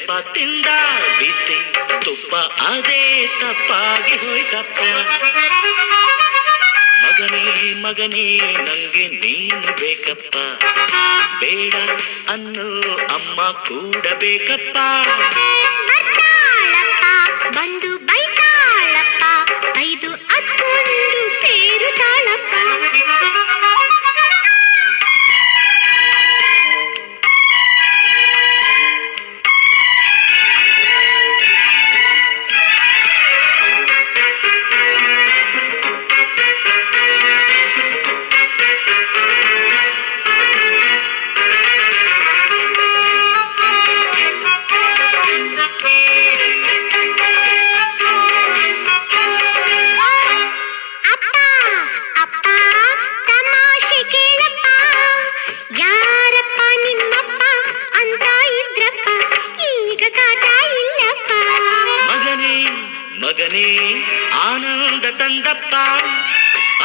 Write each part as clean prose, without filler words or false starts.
ಬೆಪ್ಪ ತಿಂದ ಬಿಸಿ ತುಪ್ಪ ಅದೇ ತಪ್ಪಾಗಿ ಹೋಯ್ತಪ್ಪ. ಮಗನೇ ಮಗನೇ ನಂಗೆ ನೀನು ಬೇಕಪ್ಪ, ಬೇಡ ಅನ್ನು ಅಮ್ಮ ಕೂಡ ಬೇಕಪ್ಪ. ಬಂದು ಬೈತಾಳಪ್ಪ, 5 10 ಸೇರುತ್ತಾಳಪ್ಪ. ಮಗನೇ ಆನಂದ ತಂದಪ್ಪ,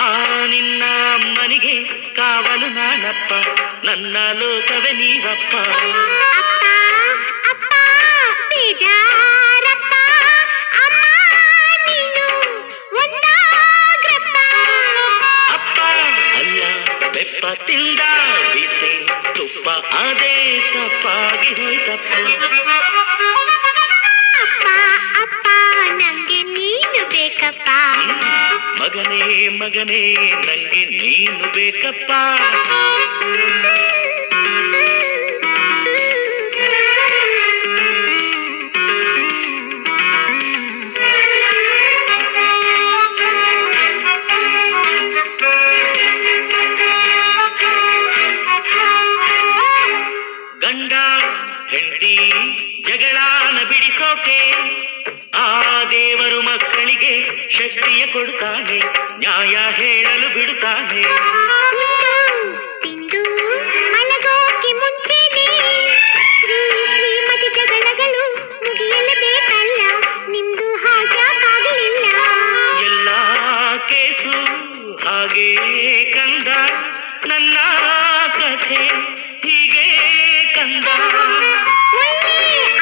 ಆ ನಿನ್ನ ಅಮ್ಮನಿಗೆ ಕಾವಲು ನಾನಪ್ಪ, ನನ್ನ ಲೋಕವೇ ನೀವಪ್ಪ. ಅಪ್ಪ ಬೇಜಾರಪ್ಪ, ಅಮ್ಮ ನೀನು ಒಂದಾಗ್ರಪ್ಪ. ಅಪ್ಪ ಅಲ್ಲ ಬೆಪ್ಪ ತಿಂದ ಬಿಸಿ ತುಪ್ಪ ಅದೇ ತಪ್ಪಾಗಿ ಹೋಯ್ತಪ್ಪ. ಮಗನೇ ಮಗನೇ ನಂಗೆ ನೀನು ಬೇಕಪ್ಪ. ಗಂಡ ಹೆಂಡತಿ ಜಗಳಾನ ಬಿಡಿಸೋಕೆ ಆ ದೇವರು ಮಕ್ಕಳಿಗೆ ಶಕ್ತಿಯ ಕೊಡುತ್ತಾನೆ, ನ್ಯಾಯ ಹೇಳಲು ಬಿಡುತ್ತಾನೆ. ತಿಂದು ಮಲಗೋಕೆ ಮುಂಚೆನೆ ಶ್ರೀಮತಿ ಜಗಳಗಳು ಮುಗಿಯಲೇಬೇಕಲ್ಲ, ನಿಮ್ದು ಹಾಗಾಗಲಿಲ್ಲ. ಎಲ್ಲ ಕೇಸು ಹಾಗೆ ಕಂದ, ನನ್ನ ಕಥೆ ಹೀಗೆ ಕಂದ.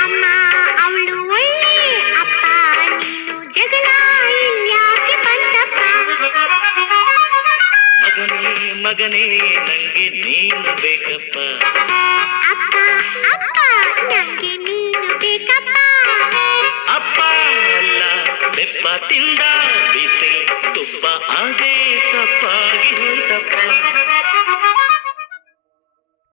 ಅಮ್ಮ ಅವಳು ಒಳ್ಳೆ ಅಪ್ಪ, ನೀನು ಜಗಳ ಯಾಕೆ ಬಂದಪ್ಪ. ಮಗನೇ ಮಗನೇ ನಂಗೆ ನೀನು ಬೇಕಪ್ಪ. ಅಪ್ಪ ಅಪ್ಪ ನಂಗೆ ನೀನು ಬೇಕಪ್ಪ. ಅಪ್ಪ ಅಲ್ಲ ಬೆಪ್ಪ ತಿಂದ ಬಿಸಿ ತುಪ್ಪ ಅದೇ ತಪ್ಪ